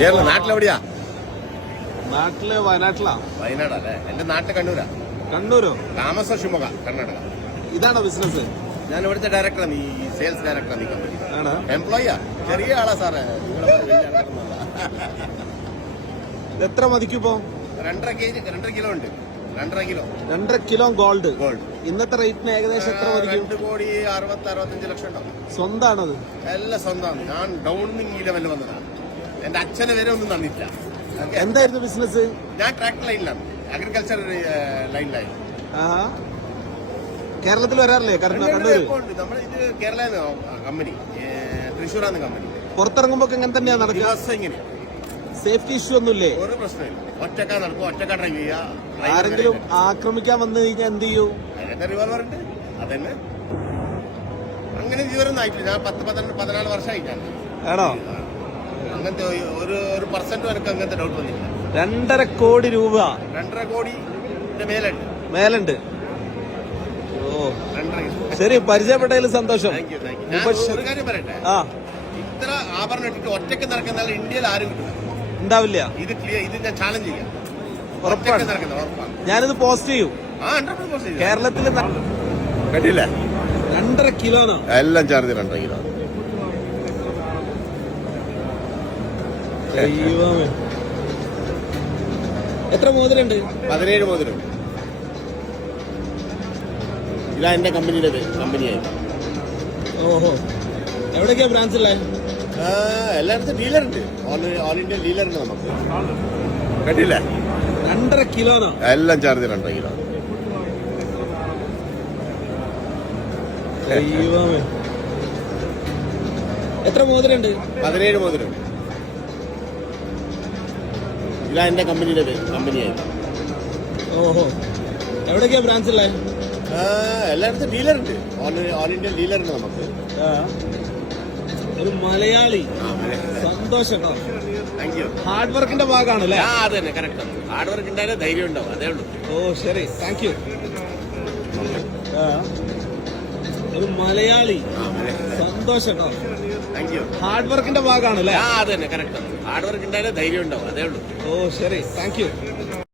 കേരള നാട്ടിലെവിടെയാ? നാട്ടില് വയനാട്ടിലാ. വയനാടല്ലേ? എന്റെ നാട്ടിൽ കണ്ണൂരാ. കണ്ണൂരോ? താമസം ഷിമോഗ, കർണാടക. ഇതാണോ ബിസിനസ്? ഞാൻ ഇവിടുത്തെ ഡയറക്ടറാണ്, ഈ സെയിൽസ് ഡയറക്ടറാണ് ഈ കമ്പനി. ആണോ? എംപ്ലോയിയാ, ചെറിയ ആളാ സാറേ. എത്ര മതിക്കിപ്പോ? 2.5 കിലോ ഉണ്ട്. 2.5 കിലോ. 2.5 kilo gold. ഗോൾഡ് ഇന്നത്തെ റേറ്റിന് ഏകദേശം എത്ര മതിക്കും? 2,60-65 ലക്ഷം ഉണ്ടാവും. സ്വന്തമാണത്? എല്ലാം സ്വന്തമാണ്. ഞാൻ ഡൗണിങ് ഈ ലെവലിൽ വന്നതാണ്. എന്റെ അച്ഛനെ വരെ ഒന്നും തന്നിട്ടില്ല. എന്തായിരുന്നു ബിസിനസ്? ഞാൻ ട്രാക്ടർ ലൈനിലാണ്, അഗ്രികൾച്ചർ ലൈനിലായിരുന്നു. കേരളത്തിൽ വരാറില്ലേ? കണ്ണൂർ നമ്മുടെ ഇത് കേരള കമ്പനി, തൃശ്ശൂരാണ് കമ്പനി. പുറത്തിറങ്ങുമ്പോ എങ്ങനെ തന്നെയാ നടക്കുക? ഇങ്ങനെയാ. സേഫ്റ്റി ഇഷ്യൂ ഒന്നുമില്ലേ? ഒരു പ്രശ്നമില്ല. ഒറ്റക്കാ നടക്കും, ഒറ്റക്കാ ഡ്രൈവ് ചെയ്യാ. ആരെങ്കിലും ആക്രമിക്കാൻ വന്നു കഴിഞ്ഞാൽ എന്ത് ചെയ്യൂ? അതിന്റെ റിവോൾവർ ഉണ്ട്, അതന്നെ. അങ്ങനെ ജീവനൊന്നും ആയിട്ടില്ല. ഞാൻ 10-14 വർഷമായിട്ടാണ്. ആണോ? അങ്ങനത്തെ ഒരു പെർസെന്റും എനിക്ക് അങ്ങനത്തെ ഡൗട്ട് വന്നില്ല. 2.5 കോടി രൂപ. 2.5 കോടിന്റെ മേലുണ്ട്. ഓ, ശരി, പരിചയപ്പെട്ടതിൽ സന്തോഷം. ഞാൻ ഒരു കാര്യം പറയട്ടെ, ഇത്ര ആഭരണം ഇട്ടിട്ട് ഒറ്റയ്ക്ക് നടക്കുന്ന ഇന്ത്യയിൽ ആരും ഉണ്ടാവില്ല. ഇത് ഞാൻ ചാലഞ്ച് ചെയ്യാം. ഉറപ്പാണ്. ഞാനിത് പോസ്റ്റ് ചെയ്യും. കേരളത്തിൽ കണ്ടില്ല? 2.5 കിലോനോ? എല്ലാം ചേർന്ന് 2.5 കിലോ. എത്ര മോതിരണ്ട്? 17 മോതിരമുണ്ട്. ഇതാ എന്റെ കമ്പനിയായി. ഓഹോ, എവിടേക്കാ ബ്രാഞ്ചില്ലേ? എല്ലായിടത്തും ഡീലറുണ്ട്. ഓൾ ഇന്ത്യ ഡീലറുണ്ട് നമുക്ക്. കണ്ടില്ല? 2.5 കിലോനോ? എല്ലാം ചേർന്ന് 2.5 കിലോ. എത്ര മോതിരണ്ട്? 17 മോതിരമുണ്ട്. ഇതാ എന്റെ കമ്പനിയായി. ഓഹോ, എവിടേക്കാ ബ്രാഞ്ചില്ലേ? എല്ലായിടത്തും ഡീലറുണ്ട്. ഓൾ ഇന്ത്യ ഡീലറുണ്ട് നമുക്ക്. ഒരു മലയാളി. സന്തോഷം. Thank you. ഹാർഡ് വർക്കിന്റെ ഭാഗമാണല്ലേ? അത് തന്നെ, കറക്റ്റ്. ഹാർഡ് വർക്ക് ഉണ്ടായാലേ ധൈര്യം ഉണ്ടാവും, അതേ ഉള്ളൂ. ഓ, ശരി, താങ്ക് യു. ഒരു മലയാളി. സന്തോഷം. Thank you. ഹാർഡ് വർക്കിന്റെ ഭാഗമാണല്ലേ? അത് തന്നെ, കറക്റ്റ്. ഹാർഡ് വർക്ക് ഉണ്ടായാലേ ധൈര്യം ഉണ്ടാവും, അതേ ഉള്ളൂ. ഓ, ശരി, താങ്ക് യു.